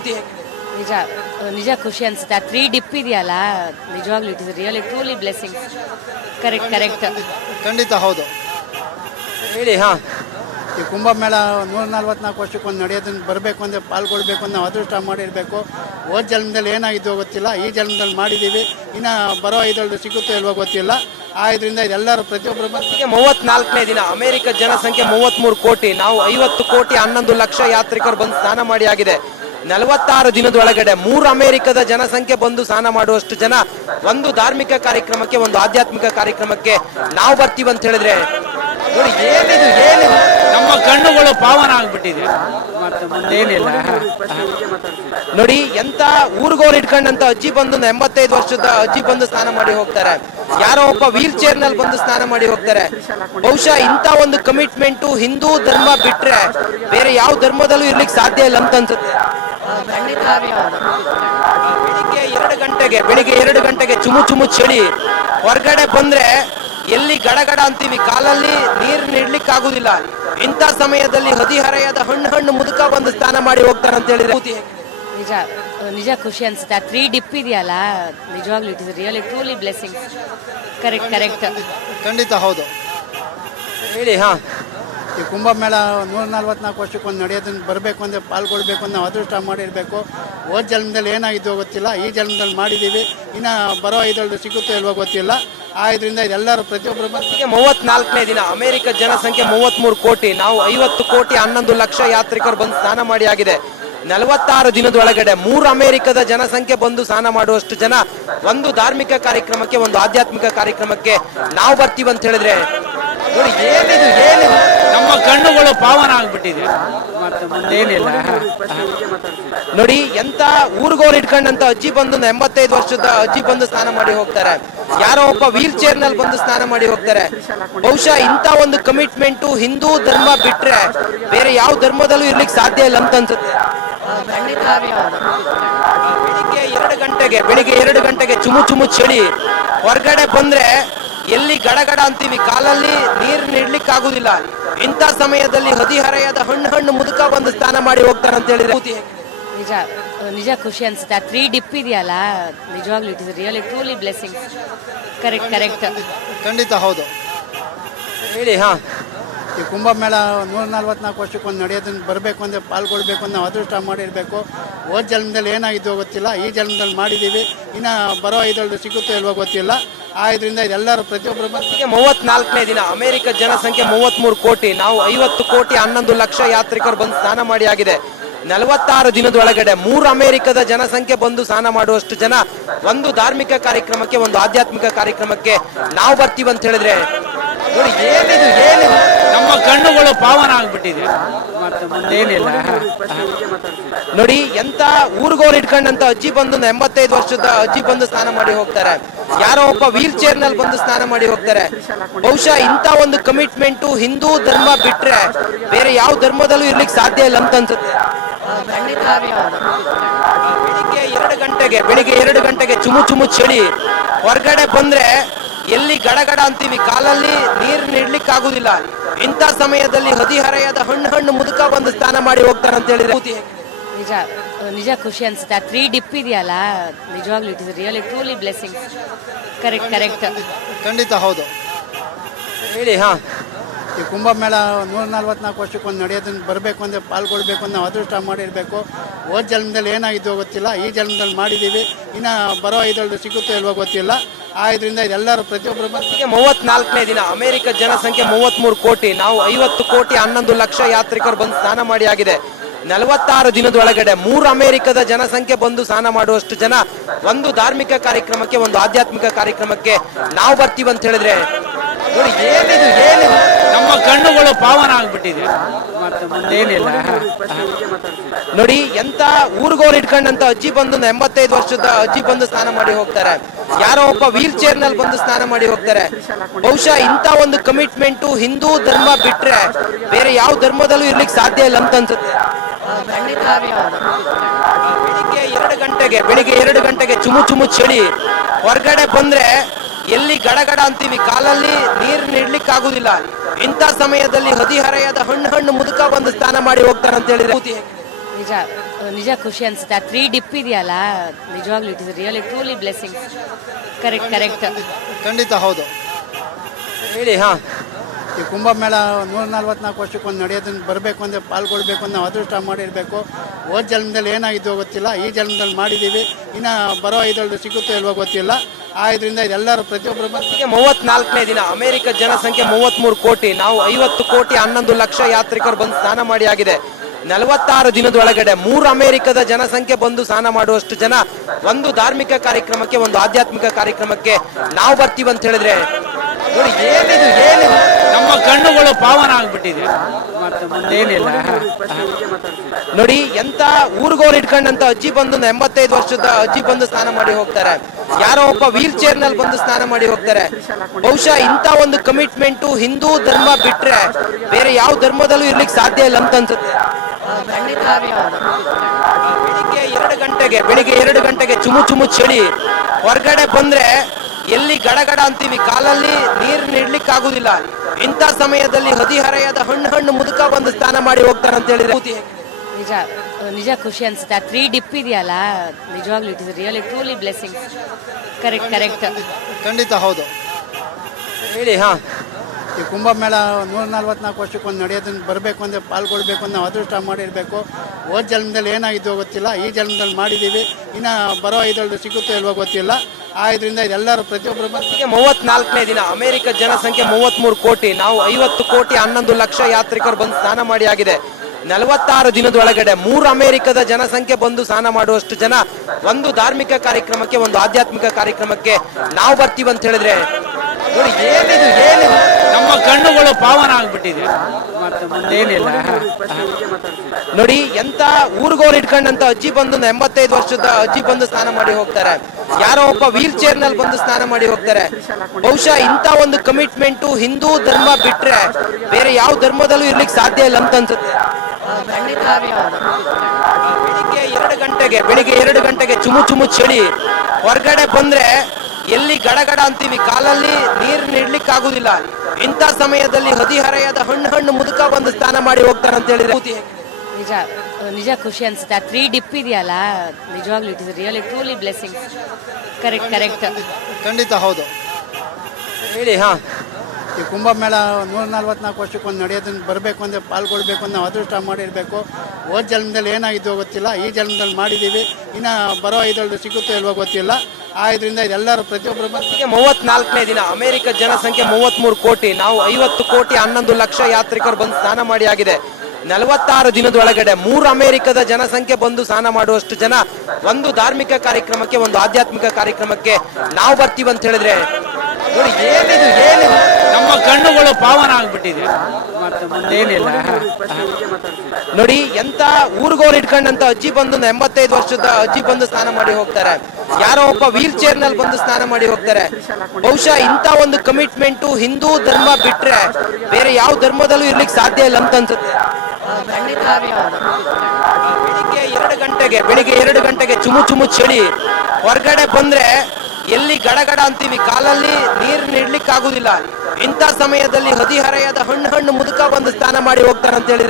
ಅನುಭೂತಿ ಹೇಗಿದೆ? ನಿಜ ನಿಜ ಖುಷಿ ಅನ್ಸುತ್ತೆ. ಆ 3 ಡಿಪ್ ಇದೆಯಲ್ಲ, ನಿಜವಾಗ್ಲೂ it is really truly blessings. Correct. ಖಂಡಿತ ಹೌದು. ಹೇಳಿ. ಈ ಕುಂಭಮೇಳ 144 ವರ್ಷಕ್ಕೊಂದು ನಡೆಯೋದನ್ನು ಬರಬೇಕು ಅಂದರೆ ಪಾಲ್ಗೊಳ್ಬೇಕು ಅಂತ ನಾವು ಅದೃಷ್ಟ ಮಾಡಿರಬೇಕು. ಹೋದ ಜನ್ಮದಲ್ಲಿ ಏನಾಗಿದ್ದೋ ಗೊತ್ತಿಲ್ಲ, ಈ ಜನ್ಮದಲ್ಲಿ ಮಾಡಿದ್ದೀವಿ. ಇನ್ನು ಬರೋ ಇದರಲ್ಲಿ ಸಿಗುತ್ತೋ ಇಲ್ವೋ ಗೊತ್ತಿಲ್ಲ. ಇದರಿಂದ ಇದೆಲ್ಲರೂ ಪ್ರತಿಯೊಬ್ಬರು 34ನೇ ದಿನ ಅಮೆರಿಕ ಜನಸಂಖ್ಯೆ 33 ಕೋಟಿ. ನಾವು 50 ಕೋಟಿ 11 ಲಕ್ಷ ಯಾತ್ರಿಕರು ಬಂದು ಸ್ನಾನ ಮಾಡಿ ಆಗಿದೆ. 46 ದಿನದೊಳಗಡೆ 3 ಅಮೆರಿಕದ ಜನಸಂಖ್ಯೆ ಬಂದು ಸ್ನಾನ ಮಾಡುವಷ್ಟು ಜನ ಒಂದು ಧಾರ್ಮಿಕ ಕಾರ್ಯಕ್ರಮಕ್ಕೆ, ಒಂದು ಆಧ್ಯಾತ್ಮಿಕ ಕಾರ್ಯಕ್ರಮಕ್ಕೆ ನಾವು ಬರ್ತೀವಿ ಅಂತ ಹೇಳಿದ್ರೆ ನೋಡಿ, ಏನಿದು ನಮ್ಮ ಕಣ್ಣುಗಳು ಪಾವನ ಆಗ್ಬಿಟ್ಟಿದೆ. ಮತ್ತೆ ಮುಂದೇನಿಲ್ಲ ನೋಡಿ, ಎಂತ ಊರ್ಗೋರ್ ಇಟ್ಕೊಂಡಂತ ಅಜ್ಜಿ ಬಂದು 85 ವರ್ಷದ ಅಜ್ಜಿ ಬಂದು ಸ್ನಾನ ಮಾಡಿ ಹೋಗ್ತಾರೆ. ಯಾರೋ ಒಬ್ಬ ವೀಲ್ ಚೇರ್ ನಲ್ಲಿ ಬಂದು ಸ್ನಾನ ಮಾಡಿ ಹೋಗ್ತಾರೆ. ಬಹುಶಃ ಇಂತ ಒಂದು ಕಮಿಟ್ಮೆಂಟ್ ಹಿಂದೂ ಧರ್ಮ ಬಿಟ್ರೆ ಬೇರೆ ಯಾವ ಧರ್ಮದಲ್ಲೂ ಇರ್ಲಿಕ್ಕೆ ಸಾಧ್ಯ ಇಲ್ಲ ಅಂತ ಅನ್ಸುತ್ತೆ. ಬೆಳಿಗ್ಗೆ 2 ಗಂಟೆಗೆ ಚುಮು ಚಳಿ, ಹೊರಗಡೆ ಬಂದ್ರೆ ಎಲ್ಲಿ ಗಡಗಡ ಅಂತೀವಿ, ಕಾಲಲ್ಲಿ ನೀರು ಇಡ್ಲಿಕ್ಕೆ ಆಗುದಿಲ್ಲ. ಇಂಥ ಸಮಯದಲ್ಲಿ ಹದಿಹರೆಯದ ಹಣ್ಣು ಮುದುಕ ಬಂದು ಸ್ನಾನ ಮಾಡಿ ಹೋಗ್ತಾರೆ ಅಂತ ಹೇಳಿದ್ರೆ ನಿಜ ಖುಷಿ ಅನ್ಸುತ್ತೆ. ಆ 3 ಡಿಪ್ ಇದೆಯಲ್ಲ, ನಿಜವಾಗ್ಲೂ it is really truly blessings. Correct. ಖಂಡಿತ ಹೌದು. ಹೇಳಿ. ಈ ಕುಂಭಮೇಳ 144 ವರ್ಷಕ್ಕೊಂದು ನಡೆಯೋದನ್ನು ಬರಬೇಕು ಅಂದರೆ ಪಾಲ್ಗೊಳ್ಬೇಕು ಅಂತ ನಾವು ಅದೃಷ್ಟ ಮಾಡಿರಬೇಕು. ಹೋದ ಜನ್ಮದಲ್ಲಿ ಏನಾಗಿದ್ದೋ ಗೊತ್ತಿಲ್ಲ, ಈ ಜನ್ಮದಲ್ಲಿ ಮಾಡಿದ್ದೀವಿ. ಇನ್ನು ಬರೋ ಇದರಲ್ಲಿ ಸಿಗುತ್ತೋ ಇಲ್ವೋ ಗೊತ್ತಿಲ್ಲ. ಇದರಿಂದ ಇದೆಲ್ಲರೂ ಪ್ರತಿಯೊಬ್ಬರು 34ನೇ ದಿನ ಅಮೆರಿಕ ಜನಸಂಖ್ಯೆ 33 ಕೋಟಿ. ನಾವು 50 ಕೋಟಿ 11 ಲಕ್ಷ ಯಾತ್ರಿಕರು ಬಂದು ಸ್ನಾನ ಮಾಡಿ ಆಗಿದೆ. 46 ದಿನದೊಳಗಡೆ 3 ಅಮೆರಿಕದ ಜನಸಂಖ್ಯೆ ಬಂದು ಸ್ನಾನ ಮಾಡುವಷ್ಟು ಜನ ಒಂದು ಧಾರ್ಮಿಕ ಕಾರ್ಯಕ್ರಮಕ್ಕೆ, ಒಂದು ಆಧ್ಯಾತ್ಮಿಕ ಕಾರ್ಯಕ್ರಮಕ್ಕೆ ನಾವು ಬರ್ತೀವಿ ಅಂತ ಹೇಳಿದ್ರೆ ನೋಡಿ, ಏನಿದು ನಮ್ಮ ಕಣ್ಣುಗಳು ಪಾವನ ಆಗ್ಬಿಟ್ಟಿದೆ. ಮತ್ತೆ ಮುಂದೇನಿಲ್ಲ ನೋಡಿ, ಎಂತ ಊರ್ಗೋರ್ ಇಟ್ಕೊಂಡಂತ ಅಜ್ಜಿ ಬಂದು 85 ವರ್ಷದ ಅಜ್ಜಿ ಬಂದು ಸ್ನಾನ ಮಾಡಿ ಹೋಗ್ತಾರೆ. ಯಾರೋ ಒಬ್ಬ ವೀಲ್ ಚೇರ್ ನಲ್ಲಿ ಬಂದು ಸ್ನಾನ ಮಾಡಿ ಹೋಗ್ತಾರೆ. ಬಹುಶಃ ಇಂತ ಒಂದು ಕಮಿಟ್ಮೆಂಟ್ ಹಿಂದೂ ಧರ್ಮ ಬಿಟ್ರೆ ಬೇರೆ ಯಾವ ಧರ್ಮದಲ್ಲೂ ಇರ್ಲಿಕ್ಕೆ ಸಾಧ್ಯ ಇಲ್ಲ ಅಂತ ಅನ್ಸುತ್ತೆ. ಬೆಳಿಗ್ಗೆ 2 ಗಂಟೆಗೆ ಚುಮು ಚಳಿ, ಹೊರಗಡೆ ಬಂದ್ರೆ ಎಲ್ಲಿ ಗಡಗಡ ಅಂತೀವಿ, ಕಾಲಲ್ಲಿ ನೀರು ಇಡ್ಲಿಕ್ಕೆ ಆಗುದಿಲ್ಲ. ಇಂಥ ಸಮಯದಲ್ಲಿ ಹದಿಹರೆಯದ ಹಣ್ಣು ಮುದುಕ ಬಂದು ಸ್ನಾನ ಮಾಡಿ ಹೋಗ್ತಾರೆ ಅಂತ ಹೇಳಿದ್ರೆ ನಿಜ ಖುಷಿ ಅನ್ಸುತ್ತೆ. ಆ 3 ಡಿಪ್ ಇದೆಯಲ್ಲ, ನಿಜವಾಗ್ಲೂ it is really truly blessings. Correct. ಖಂಡಿತ ಹೌದು. ಹೇಳಿ. ಈ ಕುಂಭಮೇಳ 144 ವರ್ಷಕ್ಕೊಂದು ನಡೆಯೋದನ್ನು ಬರಬೇಕು ಅಂದರೆ ಪಾಲ್ಗೊಳ್ಬೇಕು ಅಂತ ನಾವು ಅದೃಷ್ಟ ಮಾಡಿರಬೇಕು. ಹೋದ ಜನ್ಮದಲ್ಲಿ ಏನಾಗಿದ್ದೋ ಗೊತ್ತಿಲ್ಲ, ಈ ಜನ್ಮದಲ್ಲಿ ಮಾಡಿದ್ದೀವಿ. ಇನ್ನು ಬರೋ ಇದರಲ್ಲಿ ಸಿಗುತ್ತೋ ಇಲ್ವೋ ಗೊತ್ತಿಲ್ಲ. ಇದರಿಂದ ಇದೆಲ್ಲರೂ ಪ್ರತಿಯೊಬ್ಬರು 34ನೇ ದಿನ ಅಮೆರಿಕ ಜನಸಂಖ್ಯೆ 33 ಕೋಟಿ. ನಾವು 50 ಕೋಟಿ 11 ಲಕ್ಷ ಯಾತ್ರಿಕರು ಬಂದು ಸ್ನಾನ ಮಾಡಿ ಆಗಿದೆ. 46 ದಿನದೊಳಗಡೆ 3 ಅಮೆರಿಕದ ಜನಸಂಖ್ಯೆ ಬಂದು ಸ್ನಾನ ಮಾಡುವಷ್ಟು ಜನ ಒಂದು ಧಾರ್ಮಿಕ ಕಾರ್ಯಕ್ರಮಕ್ಕೆ, ಒಂದು ಆಧ್ಯಾತ್ಮಿಕ ಕಾರ್ಯಕ್ರಮಕ್ಕೆ ನಾವು ಬರ್ತೀವಿ ಅಂತ ಹೇಳಿದ್ರೆ ನೋಡಿ, ಏನಿದು ನಮ್ಮ ಕಣ್ಣುಗಳು ಪಾವನ ಆಗ್ಬಿಟ್ಟಿದೆ. ಮತ್ತೆ ಮುಂದೇನಿಲ್ಲ ನೋಡಿ, ಎಂತ ಊರ್ಗೋರ್ ಇಟ್ಕೊಂಡಂತ ಅಜ್ಜಿ ಬಂದು 85 ವರ್ಷದ ಅಜ್ಜಿ ಬಂದು ಸ್ನಾನ ಮಾಡಿ ಹೋಗ್ತಾರೆ. ಯಾರೋ ಒಬ್ಬ ವೀಲ್ ಚೇರ್ ನಲ್ಲಿ ಬಂದು ಸ್ನಾನ ಮಾಡಿ ಹೋಗ್ತಾರೆ. ಬಹುಶಃ ಇಂತ ಒಂದು ಕಮಿಟ್ಮೆಂಟ್ ಹಿಂದೂ ಧರ್ಮ ಬಿಟ್ರೆ ಬೇರೆ ಯಾವ ಧರ್ಮದಲ್ಲೂ ಇರ್ಲಿಕ್ಕೆ ಸಾಧ್ಯ ಇಲ್ಲ ಅಂತ ಅನ್ಸುತ್ತೆ. ಬೆಳಿಗ್ಗೆ 2 ಗಂಟೆಗೆ ಚುಮು ಚಳಿ, ಹೊರಗಡೆ ಬಂದ್ರೆ ಎಲ್ಲಿ ಗಡಗಡ ಅಂತೀವಿ, ಕಾಲಲ್ಲಿ ನೀರು ಇಡ್ಲಿಕ್ಕೆ ಆಗುದಿಲ್ಲ. ಇಂಥ ಸಮಯದಲ್ಲಿ ಹದಿಹರೆಯದ ಹಣ್ಣು ಮುದುಕ ಬಂದು ಸ್ನಾನ ಮಾಡಿ ಹೋಗ್ತಾರೆ ಅಂತ ಹೇಳಿದ್ರೆ ನಿಜ ಖುಷಿ ಅನ್ಸುತ್ತೆ. ಆ 3 ಡಿಪ್ ಇದೆಯಲ್ಲ, ನಿಜವಾಗ್ಲೂ it is really truly blessings. Correct. ಖಂಡಿತ ಹೌದು. ಹೇಳಿ. ಈ ಕುಂಭಮೇಳ 144 ವರ್ಷಕ್ಕೊಂದು ನಡೆಯೋದನ್ನು ಬರಬೇಕು ಅಂದರೆ ಪಾಲ್ಗೊಳ್ಬೇಕು ಅಂತ ನಾವು ಅದೃಷ್ಟ ಮಾಡಿರಬೇಕು. ಹೋದ ಜನ್ಮದಲ್ಲಿ ಏನಾಗಿದ್ದೋ ಗೊತ್ತಿಲ್ಲ, ಈ ಜನ್ಮದಲ್ಲಿ ಮಾಡಿದ್ದೀವಿ. ಇನ್ನು ಬರೋ ಇದರಲ್ಲಿ ಸಿಗುತ್ತೋ ಇಲ್ವೋ ಗೊತ್ತಿಲ್ಲ. ಇದರಿಂದ ಇದೆಲ್ಲರೂ ಪ್ರತಿಯೊಬ್ಬರು 34ನೇ ದಿನ ಅಮೆರಿಕ ಜನಸಂಖ್ಯೆ 33 ಕೋಟಿ. ನಾವು 50 ಕೋಟಿ 11 ಲಕ್ಷ ಯಾತ್ರಿಕರು ಬಂದು ಸ್ನಾನ ಮಾಡಿ ಆಗಿದೆ. 46 ದಿನದೊಳಗಡೆ 3 ಅಮೆರಿಕದ ಜನಸಂಖ್ಯೆ ಬಂದು ಸ್ನಾನ ಮಾಡುವಷ್ಟು ಜನ ಒಂದು ಧಾರ್ಮಿಕ ಕಾರ್ಯಕ್ರಮಕ್ಕೆ, ಒಂದು ಆಧ್ಯಾತ್ಮಿಕ ಕಾರ್ಯಕ್ರಮಕ್ಕೆ ನಾವು ಬರ್ತೀವಿ ಅಂತ ಹೇಳಿದ್ರೆ ನೋಡಿ, ಏನಿದು ನಮ್ಮ ಕಣ್ಣುಗಳು ಪಾವನ ಆಗ್ಬಿಟ್ಟಿದೆ. ಮತ್ತೆ ಮುಂದೇನಿಲ್ಲ ನೋಡಿ, ಎಂತ ಊರ್ಗೋರ್ ಇಟ್ಕೊಂಡಂತ ಅಜ್ಜಿ ಬಂದು 85 ವರ್ಷದ ಅಜ್ಜಿ ಬಂದು ಸ್ನಾನ ಮಾಡಿ ಹೋಗ್ತಾರೆ. ಯಾರೋ ಒಬ್ಬ ವೀಲ್ ಚೇರ್ ನಲ್ಲಿ ಬಂದು ಸ್ನಾನ ಮಾಡಿ ಹೋಗ್ತಾರೆ. ಬಹುಶಃ ಇಂತ ಒಂದು ಕಮಿಟ್ಮೆಂಟ್ ಹಿಂದೂ ಧರ್ಮ ಬಿಟ್ರೆ ಬೇರೆ ಯಾವ ಧರ್ಮದಲ್ಲೂ ಇರ್ಲಿಕ್ಕೆ ಸಾಧ್ಯ ಇಲ್ಲ ಅಂತ ಅನ್ಸುತ್ತೆ. ಬೆಳಿಗ್ಗೆ 2 ಗಂಟೆಗೆ ಚುಮು ಚಳಿ, ಹೊರಗಡೆ ಬಂದ್ರೆ ಎಲ್ಲಿ ಗಡಗಡ ಅಂತೀವಿ, ಕಾಲಲ್ಲಿ ನೀರು ಇಡ್ಲಿಕ್ಕೆ ಆಗುದಿಲ್ಲ. ಇಂಥ ಸಮಯದಲ್ಲಿ ಹದಿಹರೆಯದ ಹಣ್ಣು ಮುದುಕ ಬಂದು ಸ್ನಾನ ಮಾಡಿ ಹೋಗ್ತಾರೆ ಅಂತ ಹೇಳಿದ್ರೆ ನಿಜ ನಿಜ ಖುಷಿ ಅನ್ಸುತ್ತೆ. ಆ 3 ಡಿಪ್ ಇದೆಯಲ್ಲ, ನಿಜವಾಗ್ಲೂ it is really truly blessings. Correct correct. ಖಂಡಿತ ಹೌದು. ಹೇಳಿ. ಹಾ, ಈ ಕುಂಭಮೇಳ 144 ವರ್ಷಕ್ಕೊಂದು ನಡೆಯೋದನ್ನ ಬರಬೇಕು ಅಂದರೆ ಪಾಲ್ಗೊಳ್ಬೇಕು ಅಂತ ನಾವು ಅದೃಷ್ಟ ಮಾಡಿರಬೇಕು. ಹೋದ ಜನ್ಮದಲ್ಲಿ ಏನಾಗಿದ್ದೋ ಗೊತ್ತಿಲ್ಲ, ಈ ಜನ್ಮದಲ್ಲಿ ಮಾಡಿದ್ದೀವಿ. ಇನ್ನು ಬರೋ ಇದರಲ್ಲಿ ಸಿಗುತ್ತೋ ಇಲ್ವೋ ಗೊತ್ತಿಲ್ಲ. ಆ ಇದರಿಂದ ಇದೆಲ್ಲರೂ ಪ್ರತಿಯೊಬ್ಬರು 34ನೇ ದಿನ ಅಮೆರಿಕ ಜನಸಂಖ್ಯೆ 33 ಕೋಟಿ, ನಾವು 50 ಕೋಟಿ 11 ಲಕ್ಷ ಯಾತ್ರಿಕರು ಬಂದು ಸ್ನಾನ ಮಾಡಿ ಆಗಿದೆ. 46 ದಿನದೊಳಗಡೆ 3 ಅಮೆರಿಕದ ಜನಸಂಖ್ಯೆ ಬಂದು ಸ್ನಾನ ಮಾಡುವಷ್ಟು ಜನ ಒಂದು ಧಾರ್ಮಿಕ ಕಾರ್ಯಕ್ರಮಕ್ಕೆ, ಒಂದು ಆಧ್ಯಾತ್ಮಿಕ ಕಾರ್ಯಕ್ರಮಕ್ಕೆ ನಾವು ಬರ್ತೀವಿ ಅಂತ ಹೇಳಿದ್ರೆ ನೋಡಿ, ಏನಿದು ಏನಿದು ನಮ್ಮ ಕಣ್ಣುಗಳು ಪಾವನ ಆಗ್ಬಿಟ್ಟಿದೆ. ಮತ್ತೆ ಮುಂದೇನಿಲ್ಲ. ನೋಡಿ, ಎಂತ ಊರ್ಗೋರ್ ಇಟ್ಕೊಂಡಂತ ಅಜ್ಜಿ ಬಂದು 85 ವರ್ಷದ ಅಜ್ಜಿ ಬಂದು ಸ್ನಾನ ಮಾಡಿ ಹೋಗ್ತಾರೆ. ಯಾರೋ ಒಬ್ಬ ವೀಲ್ ಚೇರ್ ನಲ್ಲಿ ಬಂದು ಸ್ನಾನ ಮಾಡಿ ಹೋಗ್ತಾರೆ. ಬಹುಶಃ ಇಂತ ಒಂದು ಕಮಿಟ್ಮೆಂಟ್ ಹಿಂದೂ ಧರ್ಮ ಬಿಟ್ರೆ ಬೇರೆ ಯಾವ ಧರ್ಮದಲ್ಲೂ ಇರ್ಲಿಕ್ಕೆ ಸಾಧ್ಯ ಇಲ್ಲ ಅಂತ ಅನ್ಸುತ್ತೆ. ಬೆಳಿಗ್ಗೆ 2 ಗಂಟೆಗೆ ಚುಮು ಚುಮು ಚಳಿ, ಹೊರಗಡೆ ಬಂದ್ರೆ ಎಲ್ಲಿ ಗಡಗಡ ಅಂತೀವಿ, ಕಾಲಲ್ಲಿ ನೀರು ಇಡ್ಲಿಕ್ಕೆ ಆಗುದಿಲ್ಲ. ಇಂಥ ಸಮಯದಲ್ಲಿ ಹದಿಹರೆಯದ ಹಣ್ಣು ಮುದುಕ ಬಂದು ಸ್ನಾನ ಮಾಡಿ ಹೋಗ್ತಾರೆ ಅಂತ ಹೇಳಿದ್ರೆ ನಿಜ ನಿಜ ಖುಷಿ ಅನ್ಸುತ್ತೆ. ಆ 3 ಡಿಪ್ ಇದೆಯಲ್ಲ, ನಿಜವಾಗ್ಲೂ it is really truly blessings. Correct correct. ಖಂಡಿತ ಹೌದು. ಹೇಳಿ. ಹಾ, ಈ ಕುಂಭಮೇಳ 144 ವರ್ಷಕ್ಕೊಂದು ನಡೆಯೋದನ್ನ ಬರಬೇಕು ಅಂದರೆ ಪಾಲ್ಗೊಳ್ಬೇಕು ಅಂತ ನಾವು ಅದೃಷ್ಟ ಮಾಡಿರಬೇಕು. ಹೋದ ಜನ್ಮದಲ್ಲಿ ಏನಾಗಿದ್ದೋ ಗೊತ್ತಿಲ್ಲ, ಈ ಜನ್ಮದಲ್ಲಿ ಮಾಡಿದ್ದೀವಿ. ಇನ್ನು ಬರೋ ಇದರಲ್ಲಿ ಸಿಗುತ್ತೋ ಇಲ್ವೋ ಗೊತ್ತಿಲ್ಲ. ಆ ಇದರಿಂದ ಇದೆಲ್ಲರೂ ಪ್ರತಿಯೊಬ್ಬರು 34ನೇ ದಿನ ಅಮೆರಿಕ ಜನಸಂಖ್ಯೆ 33 ಕೋಟಿ, ನಾವು 50 ಕೋಟಿ 11 ಲಕ್ಷ ಯಾತ್ರಿಕರು ಬಂದು ಸ್ನಾನ ಮಾಡಿ ಆಗಿದೆ. 46 ದಿನದೊಳಗಡೆ 3 ಅಮೆರಿಕದ ಜನಸಂಖ್ಯೆ ಬಂದು ಸ್ನಾನ ಮಾಡುವಷ್ಟು ಜನ ಒಂದು ಧಾರ್ಮಿಕ ಕಾರ್ಯಕ್ರಮಕ್ಕೆ, ಒಂದು ಆಧ್ಯಾತ್ಮಿಕ ಕಾರ್ಯಕ್ರಮಕ್ಕೆ ನಾವು ಬರ್ತೀವಿ ಅಂತ ಹೇಳಿದ್ರೆ ನೋಡಿ, ಏನಿದು ಏನಿದು ನಮ್ಮ ಕಣ್ಣುಗಳು ಪಾವನ ಆಗ್ಬಿಟ್ಟಿದೆ. ಮತ್ತೆ ಮುಂದೇನಿಲ್ಲ. ನೋಡಿ, ಎಂತ ಊರ್ಗೋರ್ ಇಟ್ಕೊಂಡಂತ ಅಜ್ಜಿ ಬಂದು 85 ವರ್ಷದ ಅಜ್ಜಿ ಬಂದು ಸ್ನಾನ ಮಾಡಿ ಹೋಗ್ತಾರೆ. ಯಾರೋ ಒಬ್ಬ ವೀಲ್ ಚೇರ್ ನಲ್ಲಿ ಬಂದು ಸ್ನಾನ ಮಾಡಿ ಹೋಗ್ತಾರೆ. ಬಹುಶಃ ಇಂತ ಒಂದು ಕಮಿಟ್ಮೆಂಟ್ ಹಿಂದೂ ಧರ್ಮ ಬಿಟ್ರೆ ಬೇರೆ ಯಾವ ಧರ್ಮದಲ್ಲೂ ಇರ್ಲಿಕ್ಕೆ ಸಾಧ್ಯ ಇಲ್ಲ ಅಂತ ಅನ್ಸುತ್ತೆ. ಬೆಳಿಗ್ಗೆ 2 ಗಂಟೆಗೆ ಚುಮು ಚುಮು ಚಳಿ, ಹೊರಗಡೆ ಬಂದ್ರೆ ಎಲ್ಲಿ ಗಡಗಡ ಅಂತೀವಿ, ಕಾಲಲ್ಲಿ ನೀರು ಇಡ್ಲಿಕ್ಕೆ ಆಗುದಿಲ್ಲ. ಇಂಥ ಸಮಯದಲ್ಲಿ ಹದಿಹರೆಯದ ಹಣ್ಣು ಮುದುಕ ಬಂದು ಸ್ನಾನ ಮಾಡಿ ಹೋಗ್ತಾರೆ ಅಂತ ಹೇಳಿದ್ರೆ ನಿಜ ನಿಜ ಖುಷಿ ಅನ್ಸುತ್ತೆ. ಆ 3 ಡಿಪ್ ಇದೆಯಲ್ಲ, ನಿಜವಾಗ್ಲೂ it is really truly blessings. Correct correct. ಖಂಡಿತ ಹೌದು. ಹೇಳಿ. ಹಾ, ಈ ಕುಂಭಮೇಳ 144 ವರ್ಷಕ್ಕೊಂದು ನಡೆಯೋದನ್ನ ಬರಬೇಕು ಅಂದರೆ ಪಾಲ್ಗೊಳ್ಬೇಕು ಅಂತ ನಾವು ಅದೃಷ್ಟ ಮಾಡಿರಬೇಕು. ಹೋದ ಜನ್ಮದಲ್ಲಿ ಏನಾಗಿದ್ದೋ ಗೊತ್ತಿಲ್ಲ, ಈ ಜನ್ಮದಲ್ಲಿ ಮಾಡಿದ್ದೀವಿ. ಇನ್ನು ಬರೋ ಇದರಲ್ಲಿ ಸಿಗುತ್ತೋ ಇಲ್ವೋ ಗೊತ್ತಿಲ್ಲ. ಆ ಇದರಿಂದ ಇದೆಲ್ಲರೂ ಪ್ರತಿಯೊಬ್ಬರು 34ನೇ ದಿನ ಅಮೆರಿಕ ಜನಸಂಖ್ಯೆ 33 ಕೋಟಿ, ನಾವು 50 ಕೋಟಿ 11 ಲಕ್ಷ ಯಾತ್ರಿಕರು ಬಂದು ಸ್ನಾನ ಮಾಡಿ ಆಗಿದೆ. 46 ದಿನದೊಳಗಡೆ 3 ಅಮೆರಿಕದ ಜನಸಂಖ್ಯೆ ಬಂದು ಸ್ನಾನ ಮಾಡುವಷ್ಟು ಜನ ಒಂದು ಧಾರ್ಮಿಕ ಕಾರ್ಯಕ್ರಮಕ್ಕೆ, ಒಂದು ಆಧ್ಯಾತ್ಮಿಕ ಕಾರ್ಯಕ್ರಮಕ್ಕೆ ನಾವು ಬರ್ತೀವಿ ಅಂತ ಹೇಳಿದ್ರೆ ನೋಡಿ, ಏನಿದು ಏನಿದು ನಮ್ಮ ಕಣ್ಣುಗಳು ಪಾವನ ಆಗ್ಬಿಟ್ಟಿದೆ. ಮತ್ತೆ ಮುಂದೇನಿಲ್ಲ. ನೋಡಿ, ಎಂತ ಊರ್ಗೋರ್ ಇಟ್ಕೊಂಡಂತ ಅಜ್ಜಿ ಬಂದು 85 ವರ್ಷದ ಅಜ್ಜಿ ಬಂದು ಸ್ನಾನ ಮಾಡಿ ಹೋಗ್ತಾರೆ. ಯಾರೋ ಒಬ್ಬ ವೀಲ್ ಚೇರ್ ನಲ್ಲಿ ಬಂದು ಸ್ನಾನ ಮಾಡಿ ಹೋಗ್ತಾರೆ. ಬಹುಶಃ ಇಂತ ಒಂದು ಕಮಿಟ್ಮೆಂಟ್ ಹಿಂದೂ ಧರ್ಮ ಬಿಟ್ರೆ ಬೇರೆ ಯಾವ ಧರ್ಮದಲ್ಲೂ ಇರ್ಲಿಕ್ಕೆ ಸಾಧ್ಯ ಇಲ್ಲ ಅಂತ ಅನ್ಸುತ್ತೆ. ಬೆಳಿಗ್ಗೆ 2 ಗಂಟೆಗೆ ಚುಮು ಚುಮು ಚಳಿ, ಹೊರಗಡೆ ಬಂದ್ರೆ ಎಲ್ಲಿ ಗಡಗಡ ಅಂತೀವಿ, ಕಾಲಲ್ಲಿ ನೀರು ಇಡ್ಲಿಕ್ಕೆ ಆಗುದಿಲ್ಲ. ಇಂಥ ಸಮಯದಲ್ಲಿ ಹದಿಹರೆಯದ ಹಣ್ಣು ಮುದುಕ ಬಂದು ಸ್ನಾನ ಮಾಡಿ ಹೋಗ್ತಾರೆ ಅಂತ ಹೇಳಿದ್ರೆ